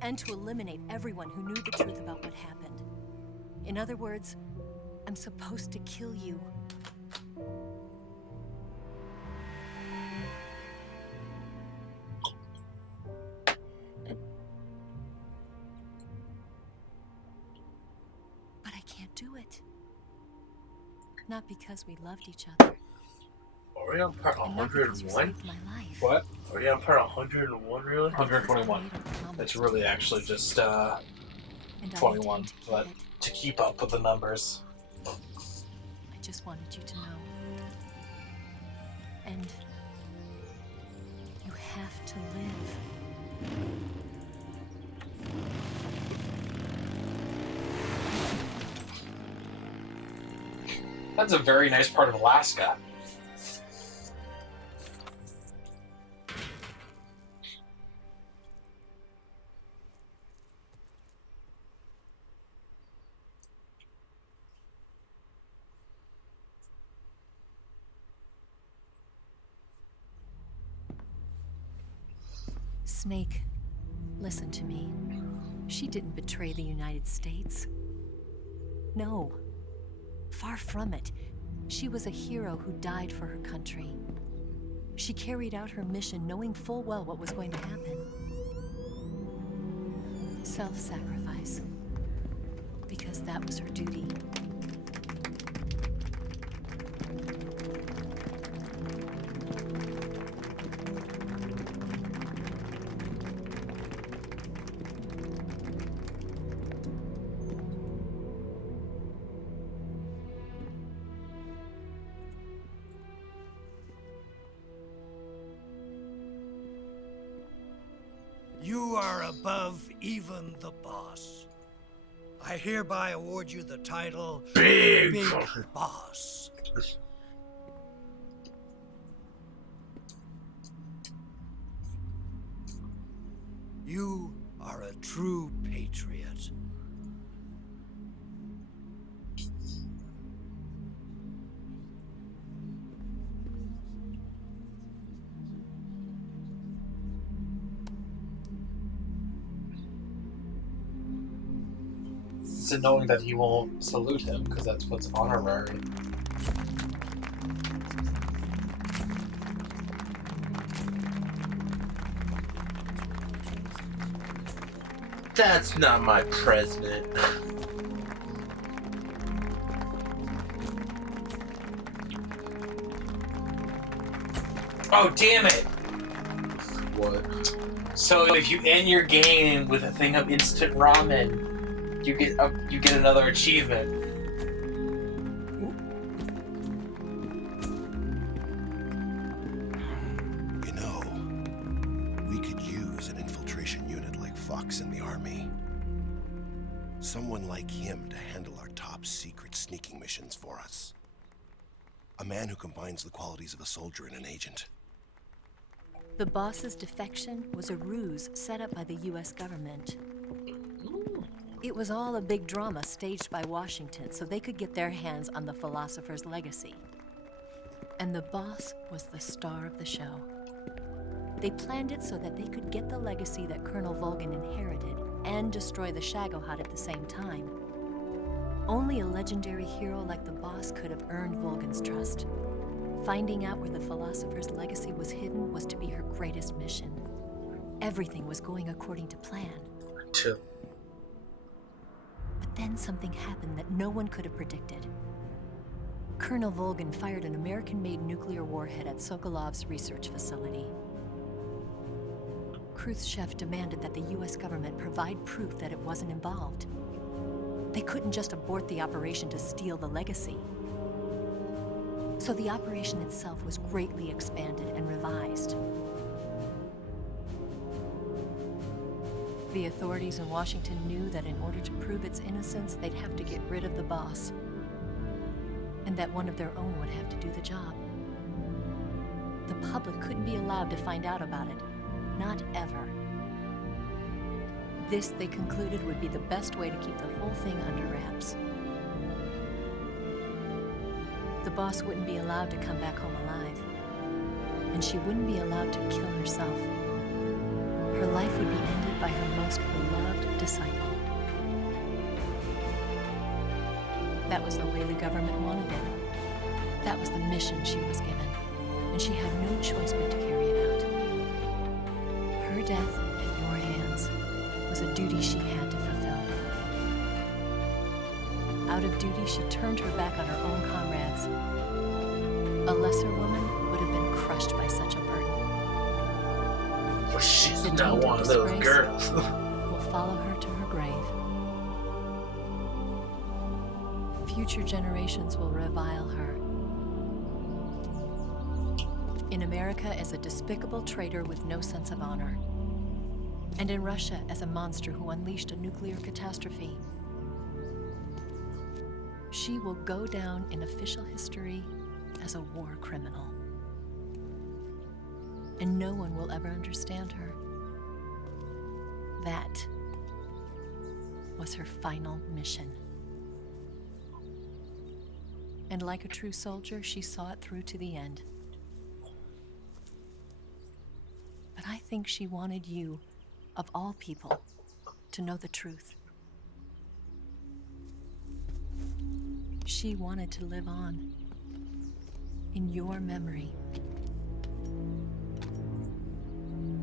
And to eliminate everyone who knew the truth about what happened. In other words, I'm supposed to kill you. But I can't do it. Not because we loved each other. Are we on part And not because you 101? saved my life. What? Are we on part 101 really? 121. It's really actually just 21, but to keep up with the numbers. I just wanted you to know. And you have to live. That's a very nice part of Alaska. Snake, listen to me. She didn't betray the United States. No. Far from it. She was a hero who died for her country. She carried out her mission knowing full well what was going to happen. Self-sacrifice. Because that was her duty. You are above even the boss. I hereby award you the title Big Boss. You are a true patriot. It's knowing that he won't salute him, because that's what's honorary. That's not my president. Oh, damn it! What? So if you end your game with a thing of instant ramen, you get another achievement. You know, we could use an infiltration unit like Fox in the army. Someone like him to handle our top secret sneaking missions for us. A man who combines the qualities of a soldier and an agent. The boss's defection was a ruse set up by the US government. It was all a big drama staged by Washington so they could get their hands on the philosopher's legacy. And the boss was the star of the show. They planned it so that they could get the legacy that Colonel Volgan inherited and destroy the Shagohod at the same time. Only a legendary hero like the boss could have earned Volgan's trust. Finding out where the philosopher's legacy was hidden was to be her greatest mission. Everything was going according to plan. But then something happened that no one could have predicted. Colonel Volgan fired an American-made nuclear warhead at Sokolov's research facility. Khrushchev demanded that the US government provide proof that it wasn't involved. They couldn't just abort the operation to steal the legacy. So the operation itself was greatly expanded and revised. The authorities in Washington knew that in order to prove its innocence, they'd have to get rid of the boss, and that one of their own would have to do the job. The public couldn't be allowed to find out about it. Not ever. This, they concluded, would be the best way to keep the whole thing under wraps. The boss wouldn't be allowed to come back home alive, and she wouldn't be allowed to kill herself. Her life would be ended by her most beloved disciple. That was the way the government wanted it. That was the mission she was given, and she had no choice but to carry it out. Her death at your hands was a duty she had to fulfill. Out of duty, she turned her back on her own comrades. A lesser woman would have been crushed by such a burden. Well, she's The not taint one of of those disgrace girls. will follow her to her grave. Future generations will revile her. In America as a despicable traitor with no sense of honor. And in Russia as a monster who unleashed a nuclear catastrophe. She will go down in official history as a war criminal. And no one will ever understand her. That was her final mission. And like a true soldier, she saw it through to the end. But I think she wanted you, of all people, to know the truth. She wanted to live on in your memory.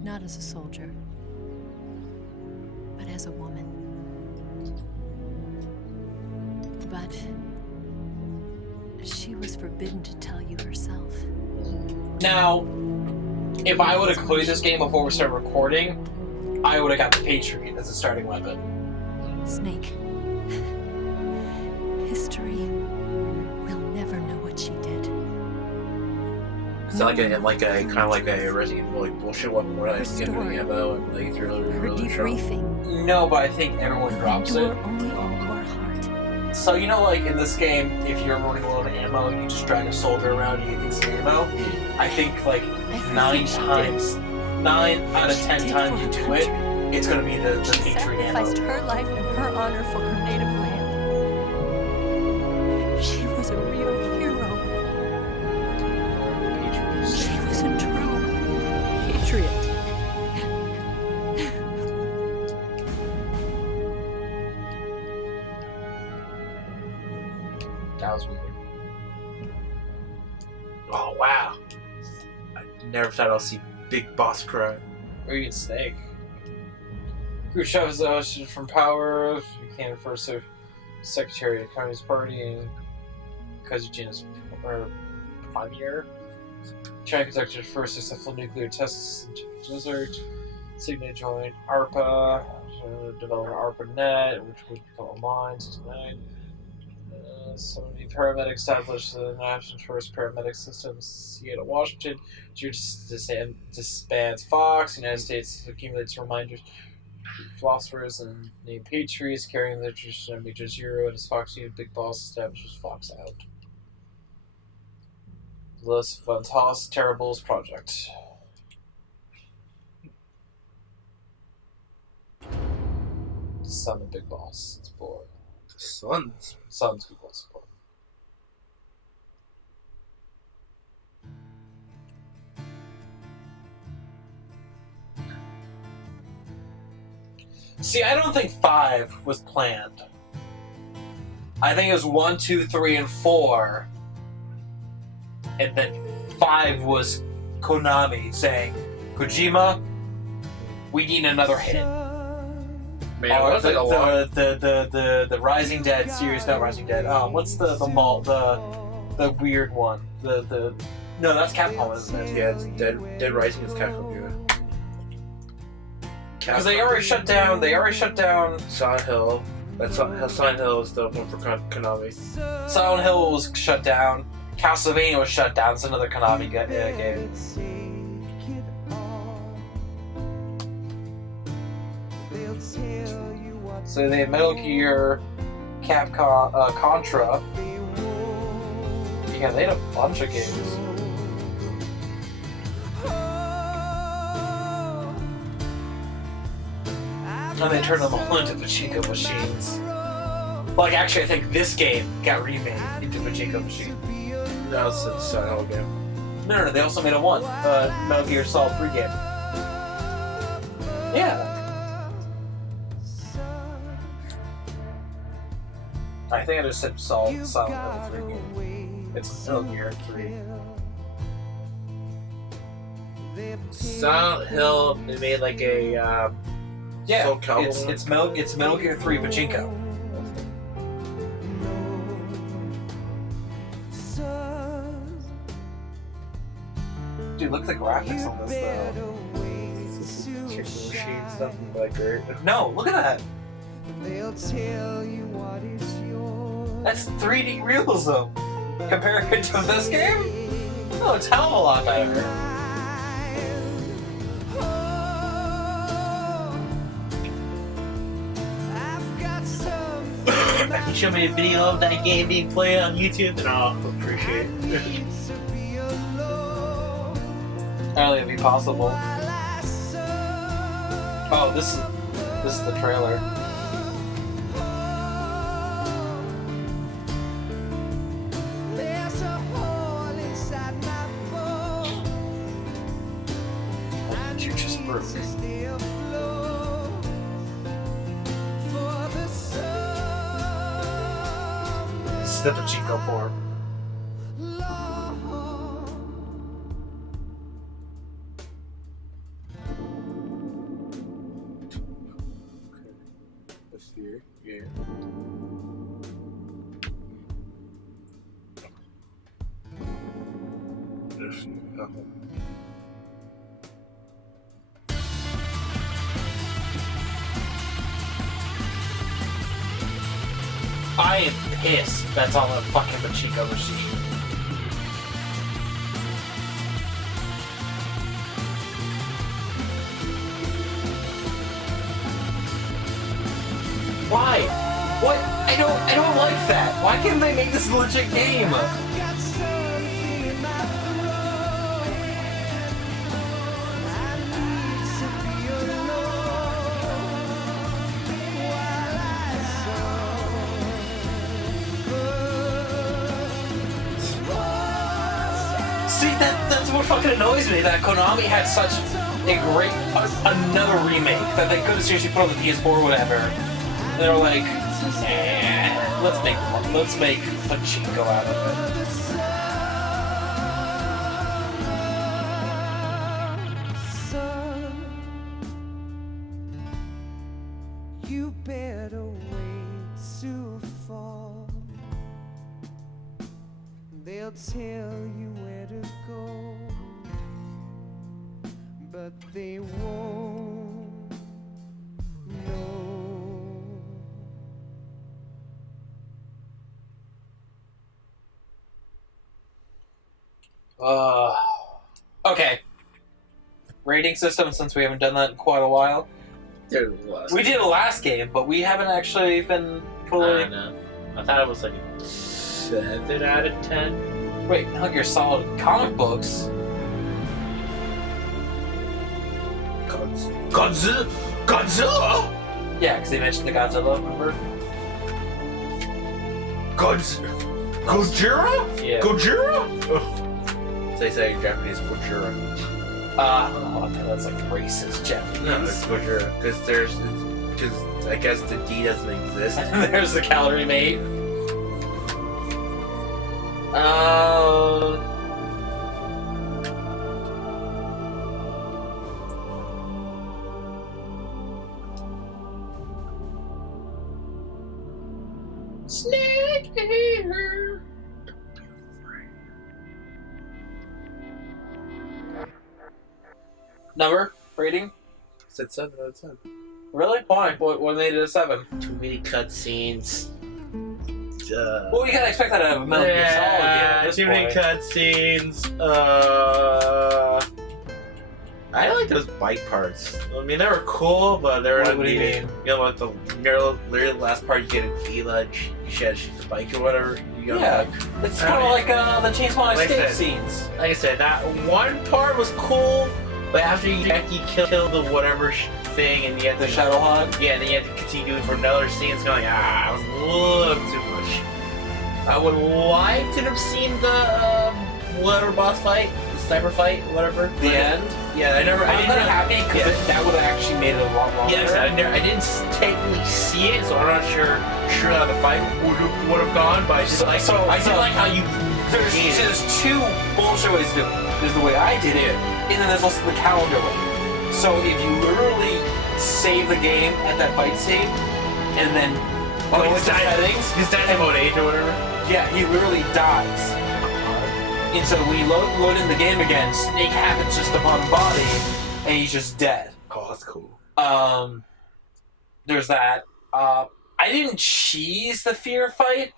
Not as a soldier, but as a woman. But she was forbidden to tell you herself. Now, if I would have concluded this game before we started recording, I would have got the Patriot as a starting weapon. Snake, history will never know what she did. It's like a kind of like a Resident Evil like bullshit weapon where I give story. the ammo and like it's really strong. Debriefing. No, but I think everyone drops it. Only in your heart. So you know, like in this game, if you're running low on ammo, you just drag a soldier around and you get some ammo. I think like 9 out of 10 times you do it, it's gonna be the She Patriot sacrificed ammo. her life and her honor for her native land. She was a real hero. She was a true patriot. That was weird. Oh wow! I never thought I'll see Big Boss cry. Or even Snake. Khrushchev is ousted from power, became the first secretary of the Communist Party, and Kozygina's prime year. China conducted first successful nuclear tests in the desert. Signet joined ARPA, developing ARPANET, which would become online in 1969. So many paramedics established the nation's first paramedic system, Seattle, Washington. Disbands Fox. The United States accumulates reminders, philosophers, and named patriots, carrying the tradition of Major Zero and his Fox Unit. Big Boss establishes Fox out. Los Fantas Terribles Project. Son of Big Boss. It's boy. Sons. Son's Big Boss. Boy. See, I don't think 5 was planned. I think it was 1, 2, 3, and 4. And then 5 was Konami saying, Kojima, we need another hit. Man, it was like a lot. The Rising Dead series, not Rising Dead. What's the weird one? No, that's Capcom, isn't it? Yeah, it's Dead Rising is Capcom, yeah. Because they already shut down. Silent Hill. That's how Silent Hill is the one for Konami. Silent Hill was shut down. Castlevania was shut down. It's another Konami game. So they had Metal Gear, Capcom, Contra. Yeah, they had a bunch of games. And they turned them all into pachinko machines. Like, actually, I think this game got remade into pachinko machine. That was the Silent Hill game. No, they also made a Metal Gear Solid 3 game. Yeah. I think I just said Silent Hill 3 game. It's Metal Gear 3. Silent Hill, they made like a Yeah, Soul Calibur it's Metal Gear 3 pachinko. Dude, look at the graphics on this though. chicken machine stuff. Like, great. No, look at that. That's 3D realism. Compared to this game? Oh, it's hell of a lot better. If you show me a video of that game being played on YouTube, then I'll appreciate it. I don't think it'd be possible. Oh, this is the trailer. You just broke. This is the pachinko form. Yeah. I am pissed that's on a fucking pachinko machine. Why? What? I don't like that. Why can't they make this a legit game? See, that's what fucking annoys me, that Konami had such a great, another remake that they could have seriously put on the PS4 or whatever. They were like, let's make pachinko out of it. You better wait to fall. They'll tell you where to go, but they won't know. Okay. Rating system, since we haven't done that in quite a while. We did a last game, but we haven't actually been fully... I know. I thought it was like a 7 out of 10. Wait, Metal Gear Solid comic books? Godzilla? Yeah, because they mentioned the Godzilla, remember? Gojira? Yeah. Gojira? They say Japanese Gojira. Oh, that's like racist Japanese. No, it's Gojira. Because I guess the D doesn't exist. There's the calorie mate. Snake eater. Number? Rating? I said 7 out of 10. Really? Why? What made it a 7? Too many cutscenes. Well, you gotta expect that out of Metal Gear Solid game at this too many point. cutscenes. I like those bike parts. I mean, they were cool, but they were What do you needed. mean? You know, like the very last part, you get an Ela, you should shoot the bike or whatever. You go, Yeah, it's kind of like the Chainsaw Like I escape said, scenes. Like I said, that one part was cool, but after you kill the whatever thing and you have The to Shadow Hog? yeah, and then you have to continue doing it for another scene. It's kind of like it was a little too much. I would like to have seen the whatever boss fight, the sniper fight, whatever. The end? Yeah, I I'm didn't not happy because that would have actually made it a lot longer. Yeah, I didn't technically see it, so I'm not sure how the fight would have gone. But I just I did like how you. There's two bullshit ways to do it. There's the way I did it, and then there's also the calendar way. So if you literally save the game at that fight scene, and then go into settings, His dad's about age or whatever. yeah, he literally dies. And so when you load in the game again, Snake happens just upon the body, and he's just dead. Oh, that's cool. There's that. I didn't cheese the fear fight.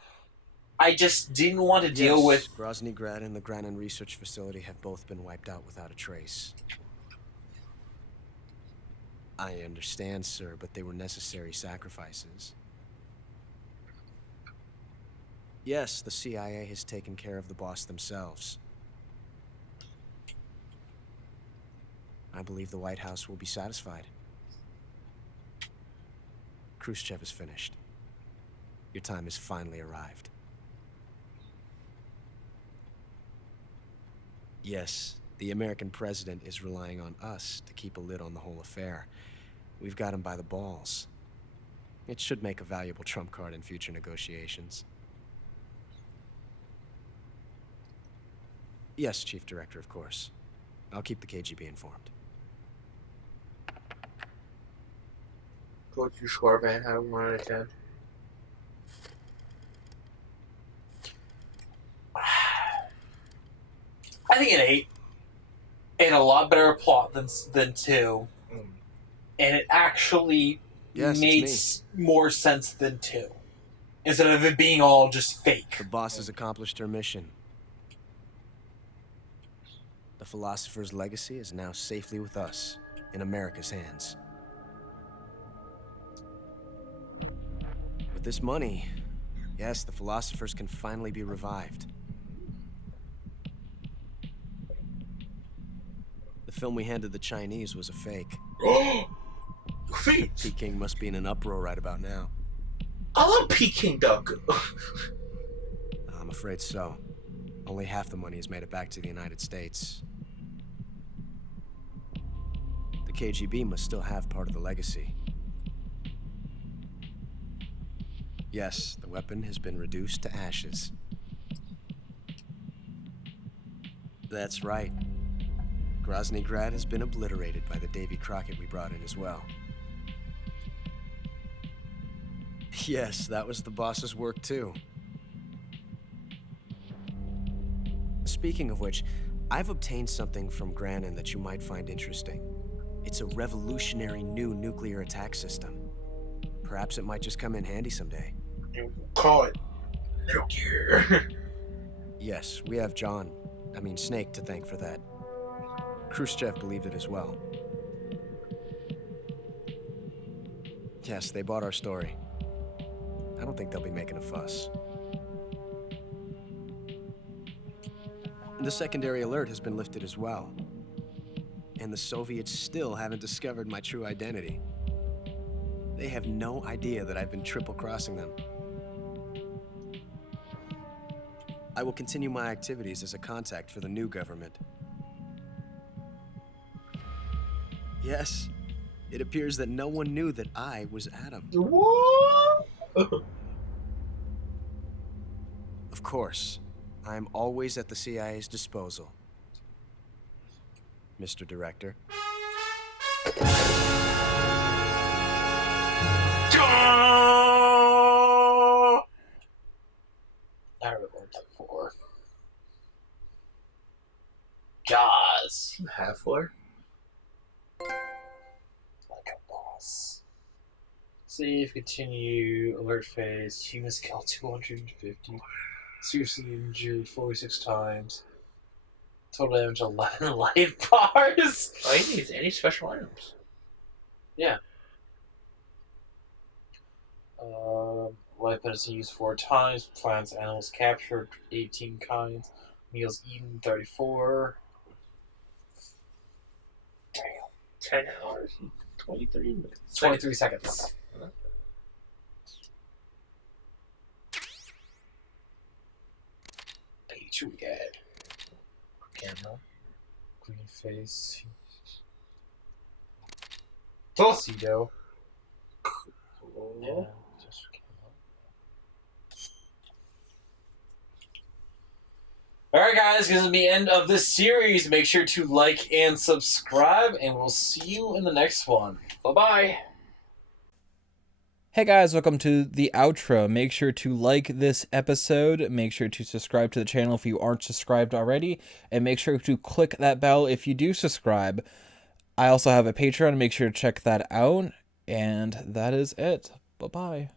I just didn't want to deal with. Grozny Grad and the Granin Research Facility have both been wiped out without a trace. I understand, sir, but they were necessary sacrifices. Yes, the CIA has taken care of the boss themselves. I believe the White House will be satisfied. Khrushchev is finished. Your time has finally arrived. Yes, the American president is relying on us to keep a lid on the whole affair. We've got him by the balls. It should make a valuable trump card in future negotiations. Yes, Chief Director, of course. I'll keep the KGB informed. What's your score, man? How 1 out of 10? I think an 8. It had a lot better plot than 2. And it actually made more sense than 2. Instead of it being all just fake. The boss has accomplished her mission. The philosopher's legacy is now safely with us, in America's hands. With this money, yes, the philosophers can finally be revived. The film we handed the Chinese was a fake. Fake? Peking must be in an uproar right about now. I love Peking duck. I'm afraid so. Only half the money has made it back to the United States. The KGB must still have part of the legacy. Yes, the weapon has been reduced to ashes. That's right. Grozny Grad has been obliterated by the Davy Crockett we brought in as well. Yes, that was the boss's work too. Speaking of which, I've obtained something from Granin that you might find interesting. It's a revolutionary new nuclear attack system. Perhaps it might just come in handy someday. Call it nuclear. Yes, we have Snake to thank for that. Khrushchev believed it as well. Yes, they bought our story. I don't think they'll be making a fuss. The secondary alert has been lifted as well. And the Soviets still haven't discovered my true identity. They have no idea that I've been triple-crossing them. I will continue my activities as a contact for the new government. Yes, it appears that no one knew that I was Adam. What? Of course, I am always at the CIA's disposal, Mr. Director. I remember that 4. Jaws. Half 4? Like a boss. Save, continue, alert phase, humans killed 250, seriously injured 46 times, total damage 11 life bars. All you need is any special items. Yeah. Life medicine used 4 times, plants, animals captured 18 kinds, meals eaten 34. Damn. 10 hours and 23 minutes. 23 seconds. Page we get. Camera. Green face. Tuxedo. Yeah. Alright guys, this is the end of this series. Make sure to like and subscribe, and we'll see you in the next one. Bye-bye. Hey guys, welcome to the outro. Make sure to like this episode, make sure to subscribe to the channel if you aren't subscribed already, and make sure to click that bell if you do subscribe. I also have a Patreon, make sure to check that out, and that is it. Bye-bye.